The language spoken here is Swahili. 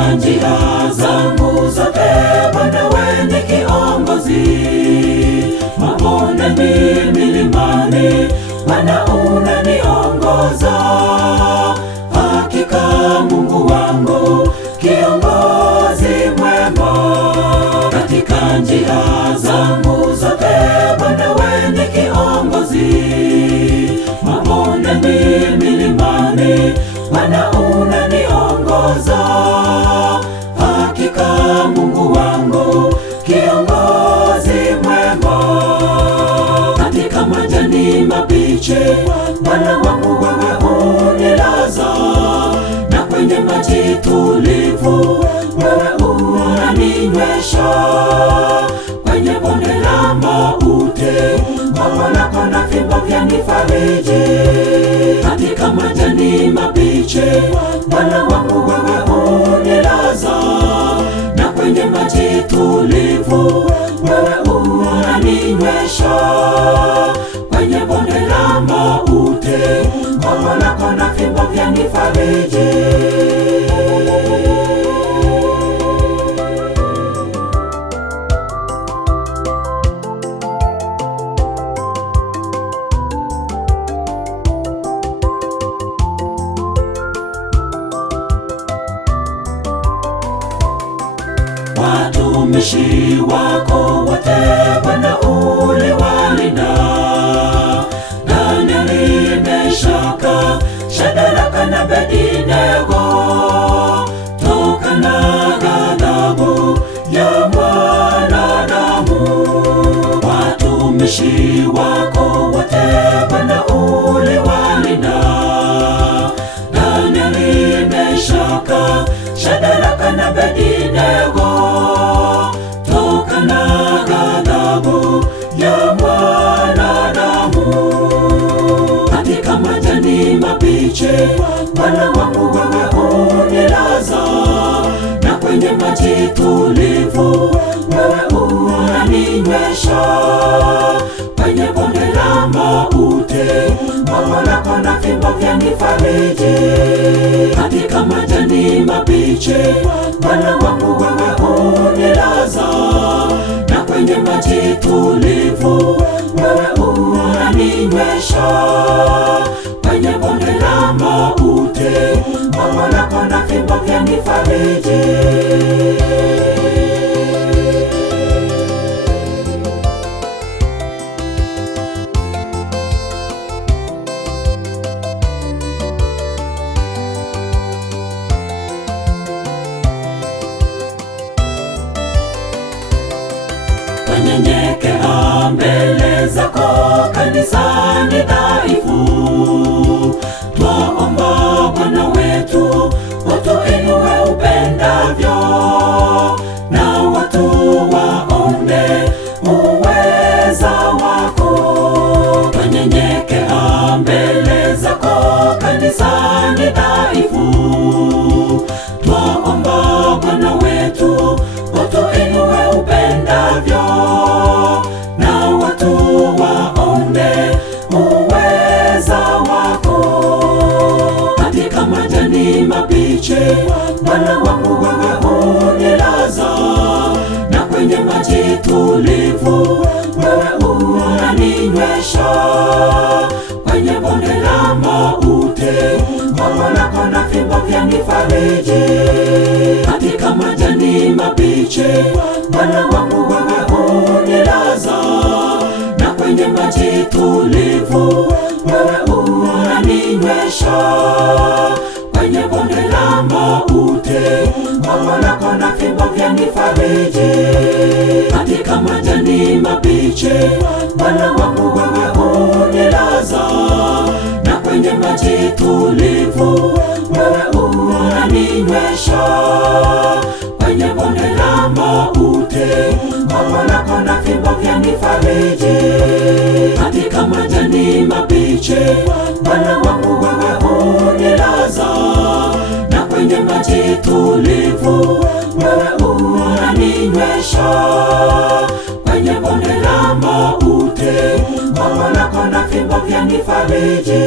katika njia zangu zote. Bwana wewe ni kiongozi, mabondeni, milimani, Bwana unaniongoza. Hakika Mungu wangu kiongozi mwema, katika njia zangu zote. Bwana wewe ni kiongozi, mabondeni, milimani, Bwana unaniongoza. Hakika Mungu wangu kiongozi mwema, katika majani mabichi Bwana wangu wewe unilaza, na kwenye maji tulivu wewe unaninywesha. Kwenye bonde la mauti gongo lako na fimbo vyanifariji. Katika majani mabichi Bwana wangu wewe unilaza, na kwenye maji tulivu wewe unaninywesha. Kwenye bonde la mauti gongo lako na fimbo vyanifariji. Watumishi wako wote Bwana uliwalinda, Danieli, Meshaki, Shadraka na Abednego, toka na ghadhabu ya mwanadamu. Watumishi wako wote Bwana uliwalinda, Danieli, Meshaki, Shadraka na Abednego, toka na ghadhabu ya mwanadamu. Katika majani mabichi Bwana wangu wewe unilaza, na kwenye maji tulivu wewe unaninywesha. Kwenye bonde la mauti gongo lako na fimbo vyanifariji. Katika majani mabichi Bwana wangu wewe unilaza, na kwenye maji tulivu wewe unaninywesha. Kwenye bonde la mauti gongo lako na fimbo vyanifariji. Nyenyekea mbele zako, kanisa ni dhaifu. Twaomba Bwana wetu utuinue upendavyo, na watu waone uweza wako. Twanyenyekea mbele zako, kanisa ni dhaifu. Twaomba Bwana wetu utuinue upendavyo, na watu waone uweza wako. Katika majani mabichi Bwana wangu wewe unilaza, na kwenye maji tulivu wewe unaninywesha. Kwenye bonde la mauti gongo lako na fimbo vyanifariji. Katika majani mabichi Bwana wangu wewe unilaza, na kwenye maji tulivu wewe unaninywesha. Kwenye bonde la mauti gongo lako na fimbo vyanifariji. Katika majani mabichi Bwana wangu wewe unilaza, na kwenye maji tulivu wewe unaninywesha. Kwenye bonde la mauti gongo lako na fimbo vyanifariji. Katika majani mabichi Bwana wangu wewe unilaza, na kwenye maji tulivu wewe unaninywesha. Kwenye bonde la mauti gongo lako na fimbo vyanifariji.